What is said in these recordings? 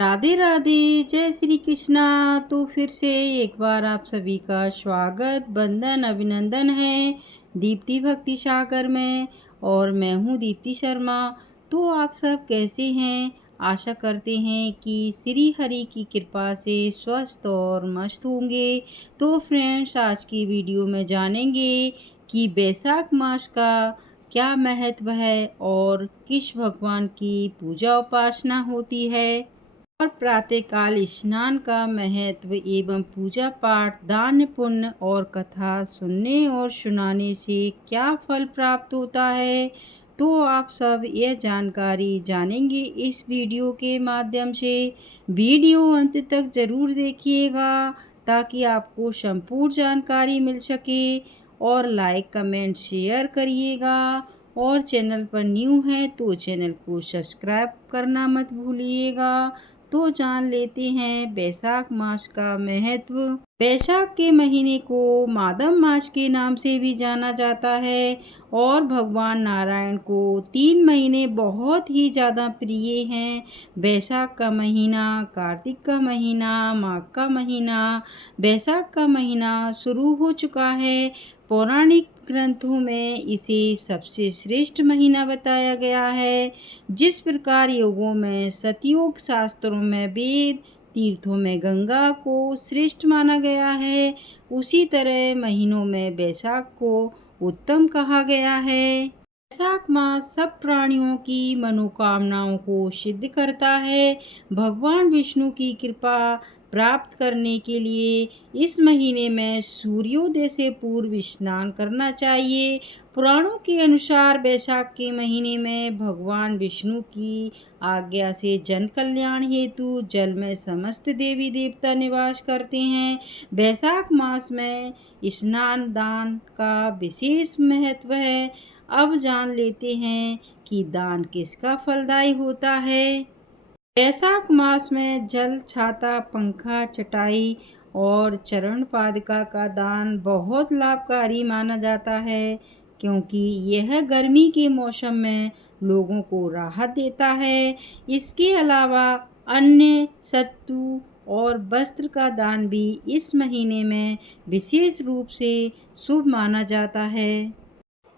राधे राधे, जय श्री कृष्णा। तो फिर से एक बार आप सभी का स्वागत, वंदन, अभिनंदन है दीप्ति भक्ति सागर में। और मैं हूँ दीप्ति शर्मा। तो आप सब कैसे हैं? आशा करते हैं कि श्री हरि की कृपा से स्वस्थ और मस्त होंगे। तो फ्रेंड्स, आज की वीडियो में जानेंगे कि बैसाख मास का क्या महत्व है और किस भगवान की पूजा उपासना होती है, और प्रातःकाल स्नान का महत्व एवं पूजा पाठ, दान पुण्य और कथा सुनने और सुनाने से क्या फल प्राप्त होता है। तो आप सब यह जानकारी जानेंगे इस वीडियो के माध्यम से। वीडियो अंत तक ज़रूर देखिएगा ताकि आपको संपूर्ण जानकारी मिल सके। और लाइक कमेंट शेयर करिएगा। और चैनल पर न्यू है तो चैनल को सब्सक्राइब करना मत भूलिएगा। तो जान लेते हैं बैसाख मास का महत्व। बैसाख के महीने को माधव मास के नाम से भी जाना जाता है। और भगवान नारायण को 3 महीने बहुत ही ज़्यादा प्रिय हैं। बैसाख का महीना, कार्तिक का महीना, माघ का महीना। बैसाख का महीना शुरू हो चुका है। पौराणिक ग्रंथों में इसे सबसे श्रेष्ठ महीना बताया गया है। जिस प्रकार योगों में सतयोग, शास्त्रों में वेद, तीर्थों में गंगा को श्रेष्ठ माना गया है, उसी तरह महीनों में बैसाख को उत्तम कहा गया है। बैसाख मास सब प्राणियों की मनोकामनाओं को सिद्ध करता है। भगवान विष्णु की कृपा प्राप्त करने के लिए इस महीने में सूर्योदय से पूर्व स्नान करना चाहिए। पुराणों के अनुसार बैसाख के महीने में भगवान विष्णु की आज्ञा से जन कल्याण हेतु जल में समस्त देवी देवता निवास करते हैं। बैसाख मास में स्नान दान का विशेष महत्व है। अब जान लेते हैं कि दान किसका फलदायी होता है। बैसाख मास में जल, छाता, पंखा, चटाई और चरण पादुका का दान बहुत लाभकारी माना जाता है, क्योंकि यह गर्मी के मौसम में लोगों को राहत देता है। इसके अलावा अन्य सत्तू और वस्त्र का दान भी इस महीने में विशेष रूप से शुभ माना जाता है।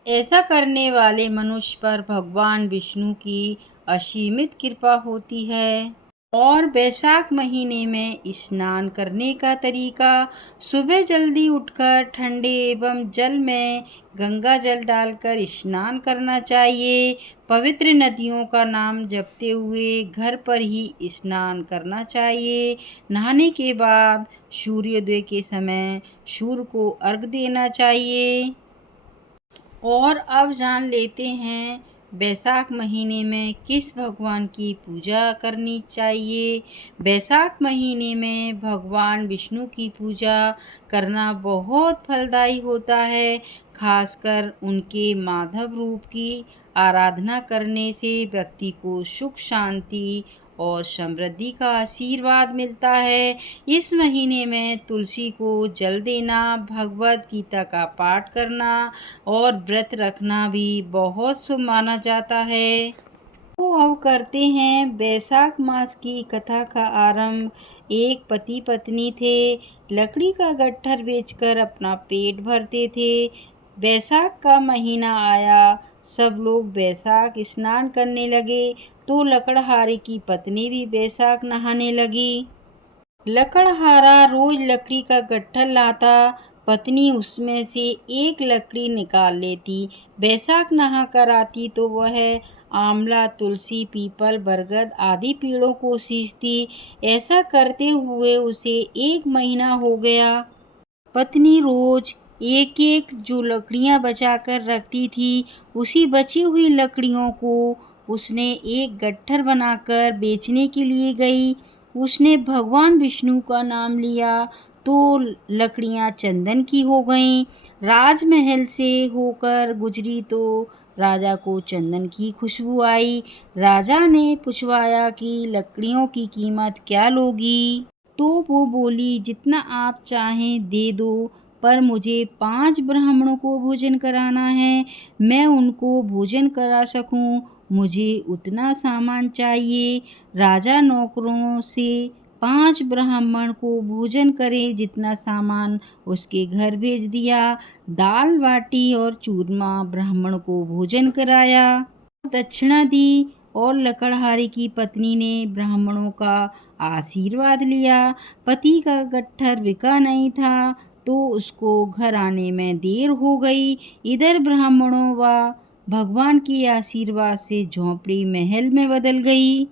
ऐसा करने वाले मनुष्य पर भगवान विष्णु की असीमित कृपा होती है। और बैसाख महीने में स्नान करने का तरीका: सुबह जल्दी उठकर ठंडे एवं जल में गंगा जल डालकर स्नान करना चाहिए। पवित्र नदियों का नाम जपते हुए घर पर ही स्नान करना चाहिए। नहाने के बाद सूर्योदय के समय सूर्य को अर्घ देना चाहिए। और अब जान लेते हैं बैसाख महीने में किस भगवान की पूजा करनी चाहिए। बैसाख महीने में भगवान विष्णु की पूजा करना बहुत फलदायी होता है। खासकर उनके माधव रूप की आराधना करने से व्यक्ति को सुख, शांति और समृद्धि का आशीर्वाद मिलता है। इस महीने में तुलसी को जल देना, भगवत गीता का पाठ करना और व्रत रखना भी बहुत शुभ माना जाता है। तो अब करते हैं बैसाख मास की कथा का आरंभ। एक पति पत्नी थे, लकड़ी का गट्ठर बेचकर अपना पेट भरते थे। बैसाख का महीना आया, सब लोग बैसाख स्नान करने लगे, तो लकड़हारे की पत्नी भी बैसाख नहाने लगी। लकड़हारा रोज लकड़ी का गट्ठर लाता, पत्नी उसमें से एक लकड़ी निकाल लेती। बैसाख नहा कर आती तो वह आंवला, तुलसी, पीपल, बरगद आदि पेड़ों को सींचती। ऐसा करते हुए उसे 1 महीना हो गया। पत्नी रोज एक एक जो लकड़ियां बचाकर रखती थी, उसी बची हुई लकड़ियों को उसने एक गट्ठर बनाकर बेचने के लिए गई। उसने भगवान विष्णु का नाम लिया तो लकड़ियां चंदन की हो गईं। राजमहल से होकर गुजरी तो राजा को चंदन की खुशबू आई। राजा ने पूछवाया कि लकड़ियों की कीमत क्या लोगी। तो वो बोली, जितना आप चाहें दे दो, पर मुझे 5 ब्राह्मणों को भोजन कराना है। मैं उनको भोजन करा सकूं मुझे उतना सामान चाहिए। राजा नौकरों से 5 ब्राह्मण को भोजन करे जितना सामान उसके घर भेज दिया। दाल बाटी और चूरमा ब्राह्मण को भोजन कराया, दक्षिणा दी और लकड़हारे की पत्नी ने ब्राह्मणों का आशीर्वाद लिया। पति का गट्ठर बिका नहीं था तो उसको घर आने में देर हो गई। इधर ब्राह्मणों व भगवान के आशीर्वाद से झोंपड़ी महल में बदल गई।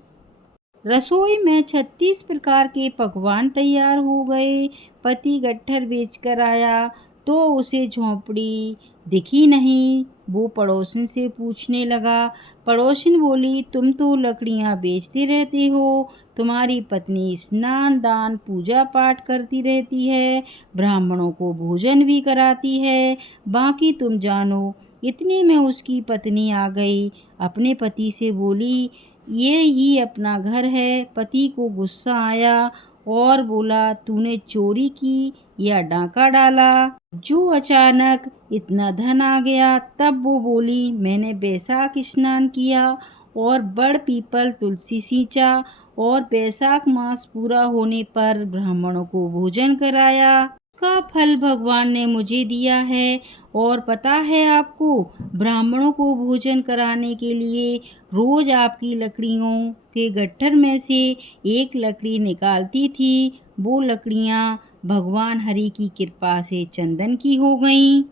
रसोई में 36 प्रकार के पकवान तैयार हो गए। पति गट्ठर बेचकर आया तो उसे झोंपड़ी दिखी नहीं। वो पड़ोसन से पूछने लगा। पड़ोसन बोली, तुम तो लकड़ियाँ बेचते रहते हो, तुम्हारी पत्नी स्नान दान पूजा पाठ करती रहती है, ब्राह्मणों को भोजन भी कराती है, बाकी तुम जानो। इतने में उसकी पत्नी आ गई। अपने पति से बोली, ये ही अपना घर है। पति को गुस्सा आया और बोला, तूने चोरी की या डाका डाला जो अचानक इतना धन आ गया? तब वो बोली, मैंने बैसाख स्नान किया और बड़ पीपल तुलसी सींचा और बैसाख मास पूरा होने पर ब्राह्मणों को भोजन कराया। का फल भगवान ने मुझे दिया है। और पता है आपको, ब्राह्मणों को भोजन कराने के लिए रोज आपकी लकड़ियों के गट्ठर में से एक लकड़ी निकालती थी। वो लकड़ियाँ भगवान हरि की कृपा से चंदन की हो गईं।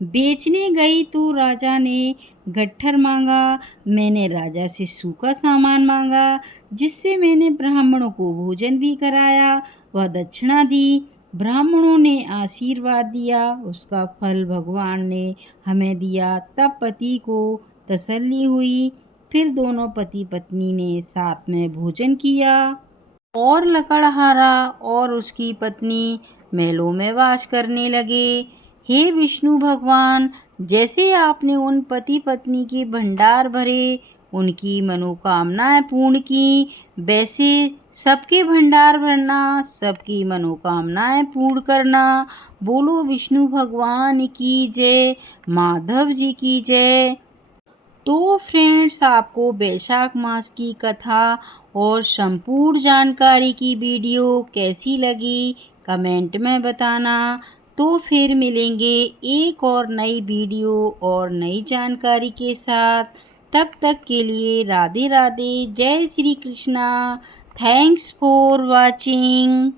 बेचने गई तो राजा ने गट्ठर मांगा। मैंने राजा से सूखा सामान मांगा जिससे मैंने ब्राह्मणों को भोजन भी कराया व दक्षिणा दी। ब्राह्मणों ने आशीर्वाद दिया, उसका फल भगवान ने हमें दिया। तब पति को तसल्ली हुई। फिर दोनों पति पत्नी ने साथ में भोजन किया और लकड़हारा और उसकी पत्नी महलों में वास करने लगे। हे विष्णु भगवान, जैसे आपने उन पति पत्नी के भंडार भरे, उनकी मनोकामनाएं पूर्ण की, वैसे सबके भंडार भरना, सबकी मनोकामनाएं पूर्ण करना। बोलो विष्णु भगवान की जय, माधव जी की जय। तो फ्रेंड्स, आपको बैसाख मास की कथा और संपूर्ण जानकारी की वीडियो कैसी लगी कमेंट में बताना। तो फिर मिलेंगे एक और नई वीडियो और नई जानकारी के साथ। तब तक के लिए राधे राधे, जय Shri Krishna. Thanks for watching.